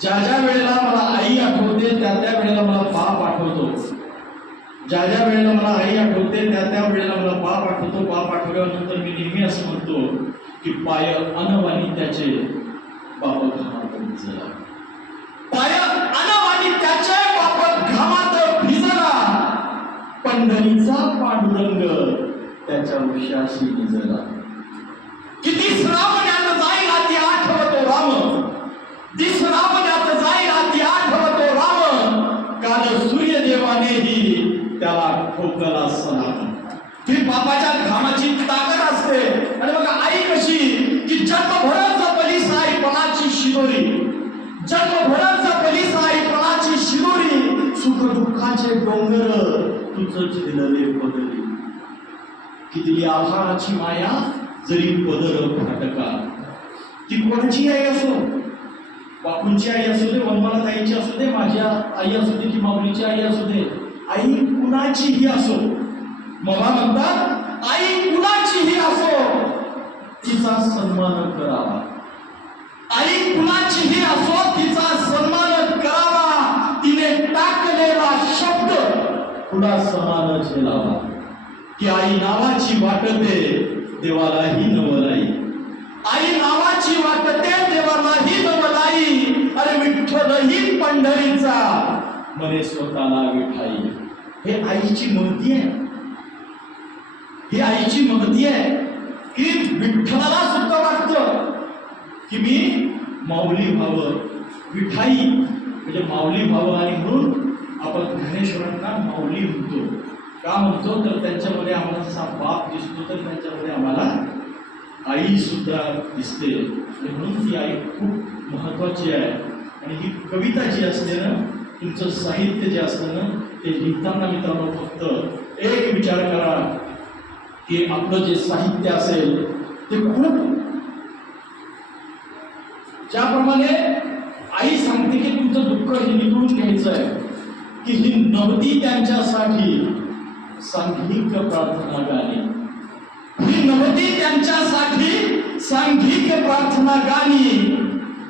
ज्या ज्या वेळेला मला आई आठवते त्या त्या वेळेला मला बाप आठवतो. ज्या ज्या वेळेला मला आई आठवते त्या त्या वेळेला मला बाप आठवतो. बाप आठवल्यानंतर मी नेहमी असं म्हणतो की पाय अनवाणी त्याचे बाप घामात भिजला. पाय अनवाणी त्याचे बाप घामात भिजला. पंढरीचा पांडुरंग त्याच्या उशाशी भिजला. किती श्रावण्यात जाईल ती आठवतो राम. काल सूर्यदेवानेही त्याला ठोकला सलाम ही बापाच्या घामाची ताकद असते. आणि बघा आई कशी की जन्मभराचा बलीस आई पणाची शिदोरी जन्मभराचा बलीस आई पणाची शिदोरी सुख दुःखाचे डोंगर तुझं झेलले पदरी. किती आभाराची माया जरी पदर फाटका ती कोणाची आई असो? बापूंची आई असू दे वनमालाताईची असू दे माझ्या आई असू दे की माऊलीची आई असू दे आई कुणाचीही असो. मला म्हणतात आई कुणाचीही असो. तिचा सन्मान करावा. आई कुणाचीही असो तिचा सन्मान करावा. तिने टाकलेला शब्द कुणा समान झेलावा की आई नावाची वाटते देवालाही नवलाई आई नावाची वाटते देवालाही नवलाई अरे विठ्ठलही पंढरीचा. मने स्वतःला विठाई. हे आईची मगती आहे. ही आईची मगती आहे. की विठ्ठलाला सुद्धा वाटतं की मी माऊली व्हावं विठाई. म्हणजे माऊली व्हावं आणि म्हणून आपण ज्ञानेश्वरांना माऊली म्हणतो. का म्हणतो? तर त्यांच्यामध्ये आम्हाला जसा बाप दिसतो तर त्यांच्यामध्ये आम्हाला आई सुद्धा दिसते. म्हणून ती आई खूप महत्वाची आहे. आणि ही कविता जी असते ना तुमचं साहित्य जे असतं ना ते लिहिताना मित्रांनो फक्त एक विचार करा की आपलं जे साहित्य असेल ते खूप. ज्याप्रमाणे आई सांगते की तुमचं दुःख हे निघून घ्यायचं आहे की ही नव्हती त्यांच्यासाठी सांघिक प्रार्थना गाय. सांघिक प्रार्थना गाणी.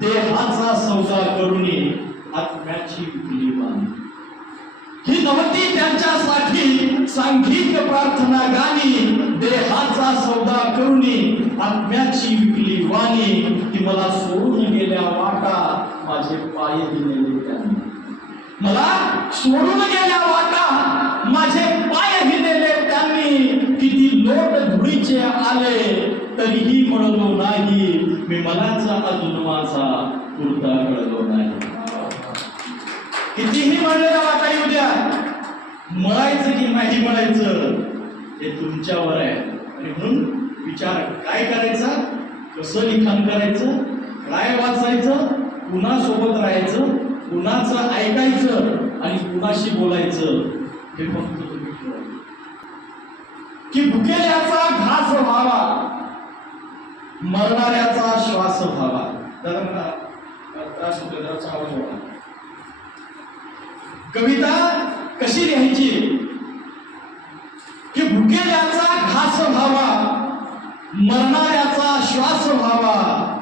देहाचा संसार करून आत्म्याची विकली ही नव्हती त्यांच्यासाठी सांघिक प्रार्थना गाणी. देहाचा सौदा करुणी आत्म्याची विकली वाणी ती मला सोडून गेल्या वाटा माझे पाय दिलेले त्यांनी. मला सोडून गेल्या वाटा माझे पाय दिलेले त्यांनी. किती लोट धुळीचे आले तरीही म्हणलो नाही मी मनाचा अजून माझा पुरता कळलो नाही. कितीही म्हणलेल्या वाटा येऊ द्या मळायचं की नाही मळायचं हे तुमच्यावर आहे. आणि म्हणून विचार काय करायचा? कसं लिखाण करायचं? काय वाचायचं? कुणासोबत राहायचं? कुणाचं ऐकायचं? आणि कुणाशी बोलायचं? हे फक्त तुम्ही ठरवा. की भुकेल्याचा घास व्हावा. मरणाऱ्याचा श्वास व्हावा. मला त्रास होतो जरा कविता कशी लिहायची? की भुकेल्याचा घास व्हावा मरणाऱ्याचा श्वास व्हावा.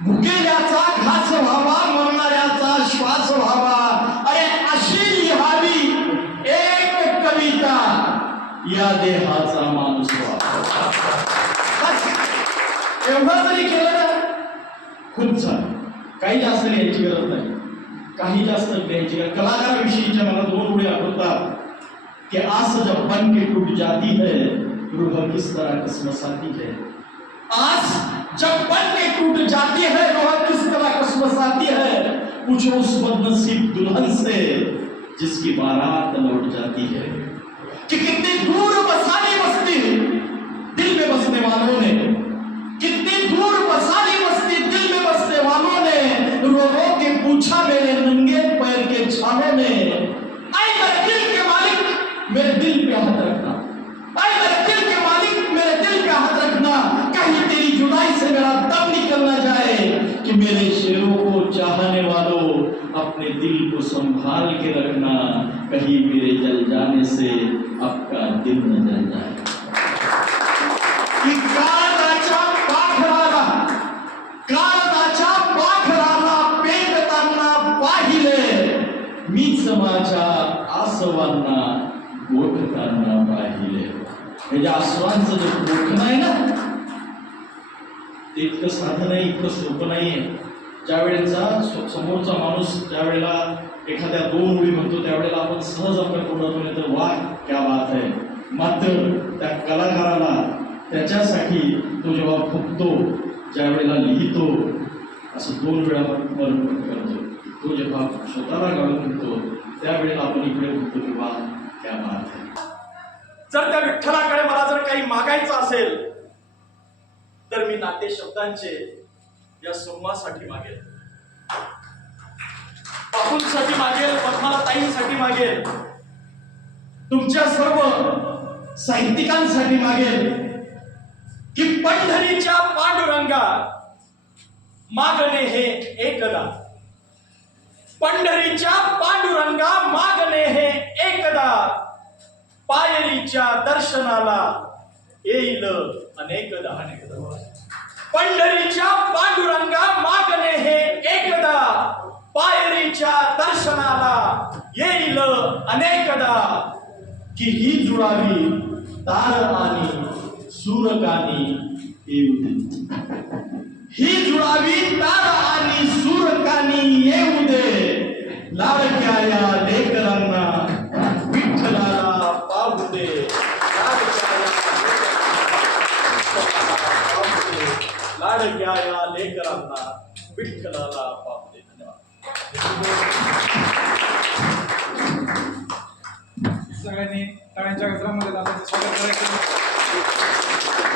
भुकेल्याचा घास व्हावा मरणाऱ्याचा श्वास व्हावा. अरे अशी लिहावी एक कविता या देहाचा. एवढं जरी केलं ना खूप काही जास्त लिहायची गरज नाही. काही जास्त लिहायची गरज. कलाकाराविषयीच्या मला दोन उडे आठवतात कि आस जब बन के टूट जाती है, रूह किस तरह कसमसाती है. आस जब बन के टूट जाती है, रूह किस तरह कसमसाती है. पूछो उस बदनसीब दुल्हन से, जिसकी बारात लौट जाती है. मेरे दिल पे हाथ रखना। आए मेरे दिल के मालिक, मेरे दिल पे हाथ रखना। कहीं तेरी जुदाई से मेरा दम निकलना जाए कि मेरे शेरों को चाहने वालों अपने दिल को संभाल के रखना। कहीं मेरे जल जाने से आपका दिल न जल जाए। समाचार आसवांना काळाच्या पाहिले म्हणजे आसवांचं जे गोठण आहे ना ते इतकं साधं नाही इतकं सोपं नाहीये. ज्या वेळेचा समोरचा माणूस ज्या वेळेला एखाद्या दोन ओळी म्हणतो त्यावेळेला आपण सहज आपल्या तोंडातून तर वा क्या बात आहे मात्र त्या कलाकाराला त्याच्यासाठी तो जेव्हा फुकतो ज्या वेळेला लिहितो असं दोन वेळा मरण करतो. तो जेव्हा स्वतःला घालून घेतो त्यावेळेला आपण इकडे म्हणतो की वा जर त्या विठ्ठलाकडे मला जर काही मागायचं असेल तर मी नाते शब्दांचे या सोमासाठी मागेल. बापूंसाठी मागेल पद्माला ताईंसाठी मागेल. तुमच्या सर्व साहित्यिकांसाठी मागेल. की पंढरीच्या पांडुरंगा मागणे हे एकदा. पंढरीच्या पांडुरंगा मागणे हे एकदा. पायरीच्या दर्शनाला येईल अनेकदा अनेकदा पंढरीच्या पांडुरंगा मागणे हे एकदा. पायरीच्या दर्शनाला येईल अनेकदा. की ही जुळावी तार आणि सूरकानी येऊ दे ही जुळावी तार आणि सूरकानी येऊ दे. लाडक्या या लेकरांना विठ्ठलाला पाहू दे लाडक्या या लेकरांना लाडक्या या विठ्ठलाला पाहू दे सगळ्यांनी टाळ्यांच्या गजरामध्ये दादाचं स्वागत करायचं